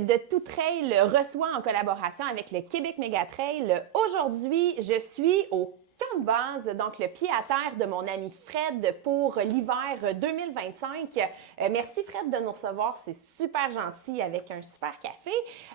de Tout Trail reçoit en collaboration avec le Québec Méga Trail. Aujourd'hui, je suis au camp de base, donc le pied à terre de mon ami Fred pour l'hiver 2025. Merci Fred de nous recevoir, c'est super gentil avec un super café.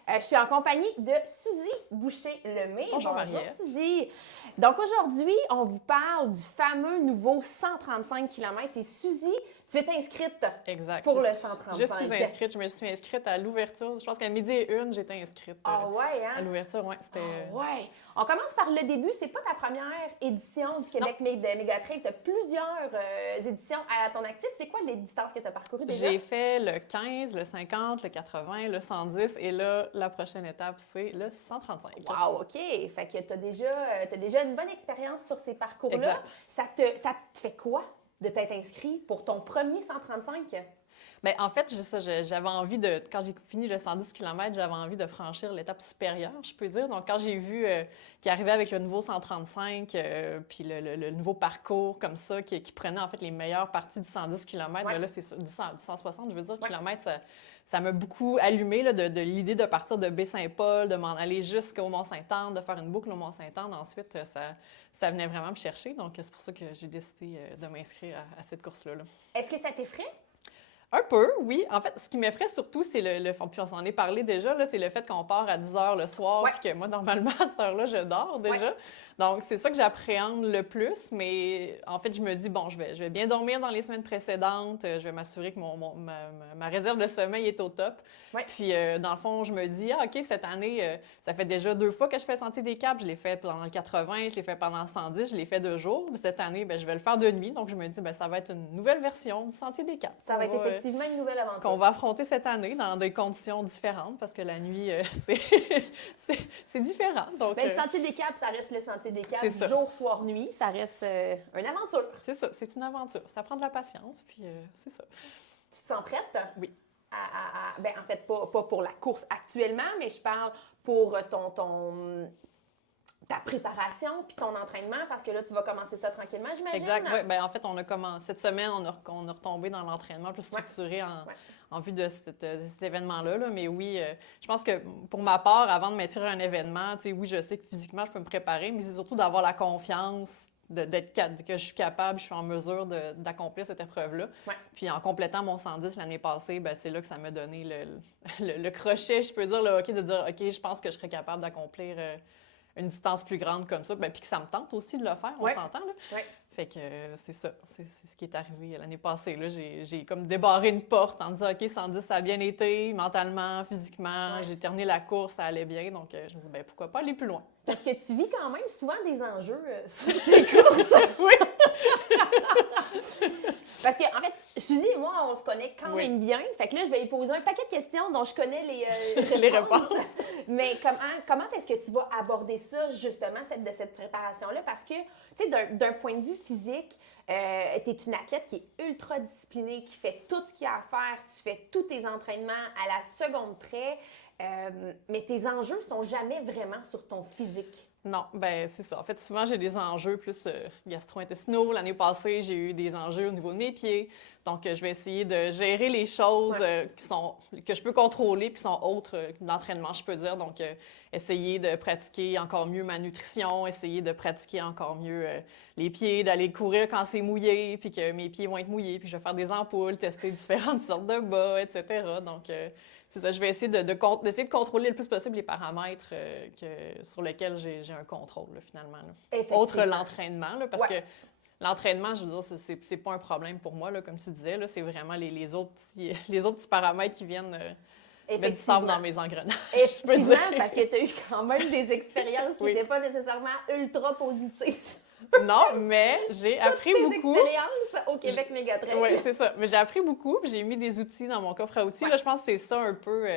Je suis en compagnie de Suzy Boucher-Lemay. Bonjour Marie-Ève. Suzy. Donc aujourd'hui, on vous parle du fameux nouveau 135 km et Suzy, tu es inscrite Exact. pour le 135. Je suis inscrite. Je me suis inscrite à l'ouverture. Je pense qu'à midi et une, j'étais inscrite Ah ouais, hein? à l'ouverture. Ouais, c'était... Ah ouais. On commence par le début. C'est pas ta première édition du Québec Méga Trail. Tu as plusieurs éditions à ton actif. C'est quoi les distances que tu as parcourues déjà? J'ai fait le 15, le 50, le 80, le 110 et là, la prochaine étape, c'est le 135. Wow, OK. Fait que tu as déjà une bonne expérience sur ces parcours-là. Exact. Ça te fait quoi de t'être inscrit pour ton premier 135? Bien, en fait, j'avais envie de, quand j'ai fini le 110 km, j'avais envie de franchir l'étape supérieure, je peux dire. Donc, quand j'ai vu qu'il arrivait avec le nouveau 135, puis le nouveau parcours comme ça, qui prenait en fait les meilleures parties du 110 km, Ouais. là, c'est ça, du 160, je veux dire, Ouais. kilomètres, ça m'a beaucoup allumé là, de l'idée de partir de Baie-Saint-Paul, de m'en aller jusqu'au Mont-Saint-Anne, de faire une boucle au Mont-Saint-Anne. Ensuite, ça venait vraiment me chercher. Donc, c'est pour ça que j'ai décidé de m'inscrire à cette course-là. Est-ce que ça t'effraie? Un peu, oui. En fait, ce qui m'effraie surtout, c'est puis on s'en est parlé déjà, là, c'est le fait qu'on part à 10 heures le soir, Ouais. puis que moi, normalement, à cette heure-là, je dors déjà. Ouais. Donc, c'est ça que j'appréhende le plus, mais en fait, je me dis, bon, je vais bien dormir dans les semaines précédentes, je vais m'assurer que ma réserve de sommeil est au top. Ouais. Puis, dans le fond, je me dis, ah, OK, cette année, ça fait déjà 2 fois que je fais le Sentier des Caps. Je l'ai fait pendant le 80, je l'ai fait pendant le 110, je l'ai fait 2 jours. Mais cette année, je vais le faire de nuit, donc je me dis, ça va être une nouvelle version du Sentier des Caps. Ça va être effectivement une nouvelle aventure. Qu'on va affronter cette année dans des conditions différentes, parce que la nuit, c'est différent. Donc, le Sentier des Caps, ça reste le Sentier des Caps, c'est ça. jour, soir, nuit. Ça reste une aventure. C'est ça, c'est une aventure. Ça prend de la patience, puis c'est ça. Tu te sens prête? Oui. En fait, pas pour la course actuellement, mais je parle pour ta préparation puis ton entraînement, parce que là, tu vas commencer ça tranquillement, j'imagine. Exact. Oui. Ben, en fait, on a commencé cette semaine, on a retombé dans l'entraînement plus structuré en vue de cet événement-là. Là. Mais oui, je pense que pour ma part, avant de m'inscrire à un événement, oui, je sais que physiquement, je peux me préparer, mais c'est surtout d'avoir la confiance que je suis capable, je suis en mesure d'accomplir cette épreuve-là. Ouais. Puis en complétant mon 110 l'année passée, c'est là que ça m'a donné le crochet, je peux dire, le hockey, de dire, OK, je pense que je serais capable d'accomplir une distance plus grande comme ça, puis que ça me tente aussi de le faire, on s'entend, là. Ouais. Fait que c'est ça, c'est ce qui est arrivé l'année passée, là. J'ai comme débarré une porte en disant, OK, 110, ça a bien été, mentalement, physiquement, j'ai terminé la course, ça allait bien, donc je me dis, pourquoi pas aller plus loin? Parce que tu vis quand même souvent des enjeux sur tes courses. Oui! Parce que, en fait, Suzy et moi, on se connaît quand même bien. Fait que là, je vais lui poser un paquet de questions dont je connais les réponses. Mais comment est-ce que tu vas aborder ça, justement, cette préparation-là? Parce que, tu sais, d'un point de vue physique, tu es une athlète qui est ultra disciplinée, qui fait tout ce qu'il y a à faire. Tu fais tous tes entraînements à la seconde près. Mais tes enjeux sont jamais vraiment sur ton physique. Non, c'est ça. En fait, souvent, j'ai des enjeux plus gastro-intestinaux. L'année passée, j'ai eu des enjeux au niveau de mes pieds. Donc, je vais essayer de gérer les choses que je peux contrôler, qui sont autres d'entraînement, je peux dire. Donc, essayer de pratiquer encore mieux ma nutrition, essayer de pratiquer encore mieux les pieds, d'aller courir quand c'est mouillé, puis que mes pieds vont être mouillés, puis je vais faire des ampoules, tester différentes sortes de bas, etc. Donc, c'est ça, je vais essayer d'essayer de contrôler le plus possible les paramètres sur lesquels j'ai un contrôle, là, finalement. Là. Autre l'entraînement, là, parce que l'entraînement, je veux dire, c'est pas un problème pour moi, là, comme tu disais. Là, c'est vraiment les autres petits paramètres qui viennent mettre du sable dans mes engrenages. Effectivement, parce que tu as eu quand même des expériences qui n'étaient pas nécessairement ultra positives. Non, mais j'ai appris beaucoup. Tes expériences au Québec Méga Trail. Oui, c'est ça. Mais j'ai appris beaucoup, puis j'ai mis des outils dans mon coffre à outils. Là, je pense que c'est ça un peu.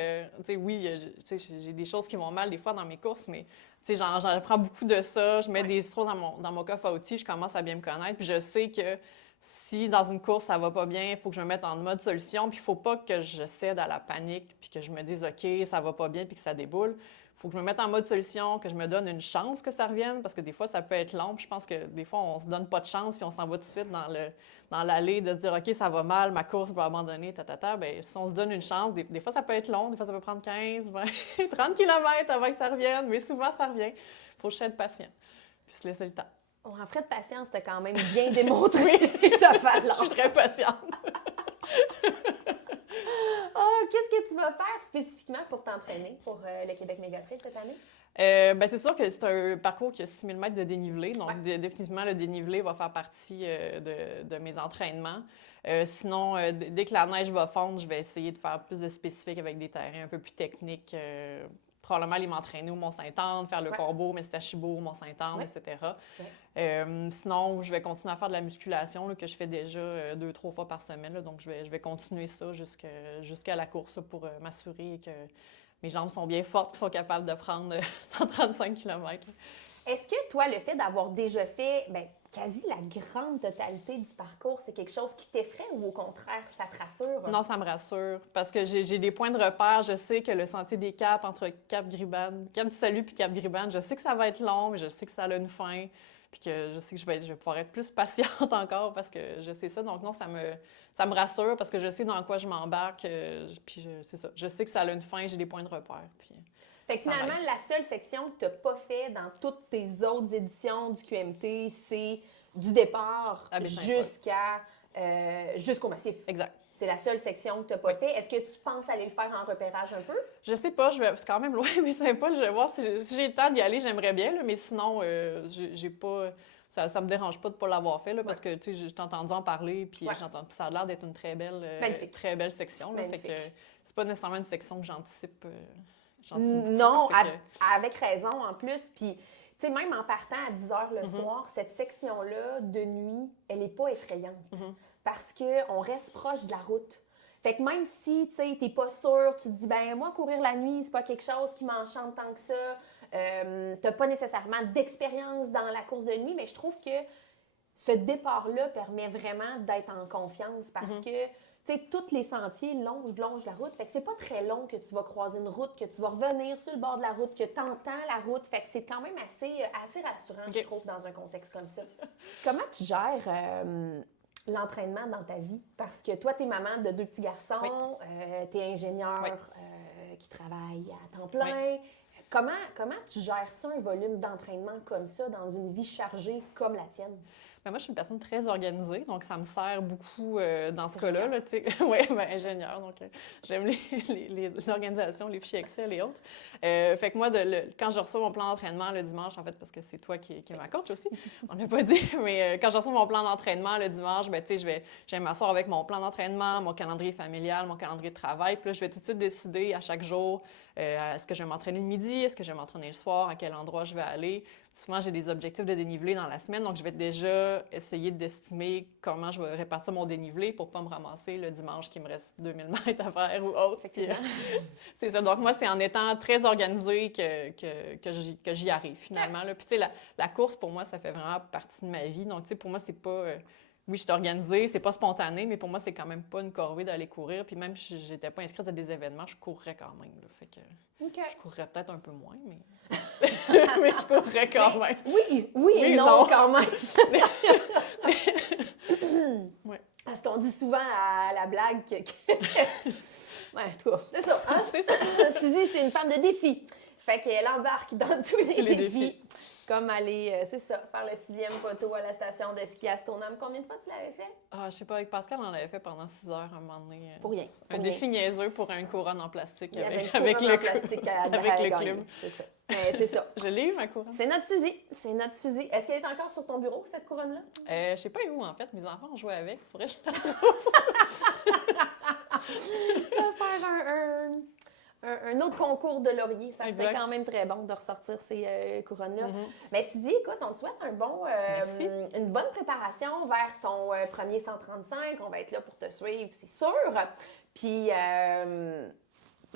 Oui, j'ai des choses qui vont mal des fois dans mes courses, mais j'en apprends beaucoup de ça. Je mets des choses dans mon coffre à outils, je commence à bien me connaître, puis je sais que si dans une course ça va pas bien, il faut que je me mette en mode solution, puis il faut pas que je cède à la panique, puis que je me dise OK, ça va pas bien, puis que ça déboule. faut que je me mette en mode solution, que je me donne une chance que ça revienne, parce que des fois, ça peut être long. Puis je pense que des fois, on se donne pas de chance, puis on s'en va tout de suite dans l'allée de se dire, OK, ça va mal, ma course va abandonner, Bien, si on se donne une chance, des fois, ça peut être long, des fois, ça peut prendre 15, 20, 30 kilomètres avant que ça revienne, mais souvent, ça revient. Il faut juste être patient, puis se laisser le temps. En frais de patience, t'as quand même bien démontré ta valeur. Je suis très patiente. Qu'est-ce que tu vas faire spécifiquement pour t'entraîner pour le Québec Méga Trail cette année? C'est sûr que c'est un parcours qui a 6000 mètres de dénivelé, donc définitivement, le dénivelé va faire partie de mes entraînements. Sinon, dès que la neige va fondre, je vais essayer de faire plus de spécifiques avec des terrains un peu plus techniques. Probablement aller m'entraîner au Mont-Saint-Anne, faire le combo Mestachibo, Mont-Saint-Anne, etc. Sinon, je vais continuer à faire de la musculation là, que je fais déjà 2-3 fois par semaine. Là, donc, je vais continuer ça jusqu'à la course là, pour m'assurer que mes jambes sont bien fortes et sont capables de prendre 135 km. Est-ce que toi, le fait d'avoir déjà fait quasi la grande totalité du parcours, c'est quelque chose qui t'effraie ou au contraire, ça te rassure? Non, ça me rassure parce que j'ai des points de repère. Je sais que le sentier des Caps entre Cap-Gribane, Cap-du-Salut puis Cap-Gribane, je sais que ça va être long, mais je sais que ça a une fin. Puis que je sais que je vais pouvoir être plus patiente encore parce que je sais ça. Donc non, ça me rassure parce que je sais dans quoi je m'embarque. Puis c'est ça. Je sais que ça a une fin, j'ai des points de repère. Puis, fait que finalement, la seule section que tu n'as pas fait dans toutes tes autres éditions du QMT, c'est du départ jusqu'au massif. Exact. C'est la seule section que tu n'as pas fait. Est-ce que tu penses aller le faire en repérage un peu? Je sais pas, c'est quand même loin, mais c'est pas. Je vais voir si j'ai le temps d'y aller, j'aimerais bien, là, mais sinon, j'ai pas. Ça me dérange pas de ne pas l'avoir fait, là, parce que je t'ai entendu en parler, puis ça a l'air d'être une très belle section. Là, fait que c'est pas nécessairement une section que j'anticipe. Non, avec raison en plus. Puis, tu sais, même en partant à 10 h le soir, cette section-là de nuit, elle n'est pas effrayante. Parce qu'on reste proche de la route. Fait que même si, tu sais, t'es pas sûr, tu te dis, ben moi, courir la nuit, c'est pas quelque chose qui m'enchante tant que ça. T'as pas nécessairement d'expérience dans la course de nuit, mais je trouve que ce départ-là permet vraiment d'être en confiance parce que, tu sais, tous les sentiers longent la route. Fait que c'est pas très long que tu vas croiser une route, que tu vas revenir sur le bord de la route, que tu entends la route. Fait que c'est quand même assez rassurant, je trouve, dans un contexte comme ça. Comment tu gères l'entraînement dans ta vie? Parce que toi, tu es maman de 2 petits garçons, tu es ingénieur qui travaille à temps plein. Comment tu gères ça, un volume d'entraînement comme ça, dans une vie chargée comme la tienne? Ben moi, je suis une personne très organisée, donc ça me sert beaucoup dans ce cas-là. Oui, ingénieur, donc j'aime l'organisation, les fichiers Excel et autres. Fait que moi, quand je reçois mon plan d'entraînement le dimanche, en fait, parce que c'est toi qui es ma coach aussi, on l'a pas dit, mais quand je reçois mon plan d'entraînement le dimanche, je vais m'asseoir avec mon plan d'entraînement, mon calendrier familial, mon calendrier de travail, puis là, je vais tout de suite décider à chaque jour, est-ce que je vais m'entraîner le midi, est-ce que je vais m'entraîner le soir, à quel endroit je vais aller. Souvent, j'ai des objectifs de dénivelé dans la semaine, donc je vais déjà essayer d'estimer comment je vais répartir mon dénivelé pour ne pas me ramasser le dimanche qu'il me reste 2000 mètres à faire ou autre. C'est ça. Donc, moi, c'est en étant très organisée que j'y arrive finalement. Là. Puis, tu sais, la course, pour moi, ça fait vraiment partie de ma vie. Donc, tu sais, pour moi, c'est pas... oui, je suis organisée, c'est pas spontané, mais pour moi, c'est quand même pas une corvée d'aller courir. Puis même si j'étais pas inscrite à des événements, je courrais quand même. Là. Fait que je courrais peut-être un peu moins, mais... mais je courrais quand même. Oui et non, quand même. Parce qu'on dit souvent à la blague que... ouais, toi, c'est ça. Hein? C'est ça. Suzy, c'est une femme de défi. Fait qu'elle embarque dans tous les défis. Comme aller, c'est ça, faire le 6e poteau à la station de ski à Stoneham. Combien de fois tu l'avais fait? Ah, je sais pas, avec Pascal, on l'avait fait pendant 6 heures un moment donné. Pour rien. Un défi niaiseux pour une couronne en plastique avec le club. C'est ça. C'est ça. Je l'ai eu, ma couronne. C'est notre Suzy. Est-ce qu'elle est encore sur ton bureau, cette couronne-là? Je sais pas où, en fait. Mes enfants ont joué avec. Il faudrait que je la trouve. Faire un autre concours de laurier. Ça serait quand même très bon de ressortir ces couronnes-là. Mais Suzy, écoute, on te souhaite une bonne préparation vers ton premier 135. On va être là pour te suivre, c'est sûr. Puis,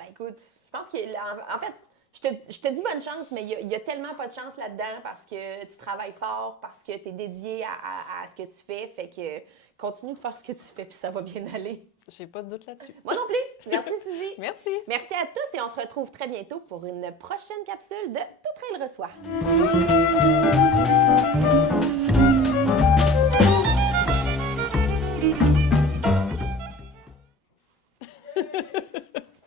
écoute, je pense en fait, je te dis bonne chance, mais il y a tellement pas de chance là-dedans parce que tu travailles fort, parce que tu es dédié à ce que tu fais. Fait que continue de faire ce que tu fais, puis ça va bien aller. J'ai pas de doute là-dessus. Moi non plus. Merci, Suzy. Merci. Merci à tous et on se retrouve très bientôt pour une prochaine capsule de Tout Trail reçoit.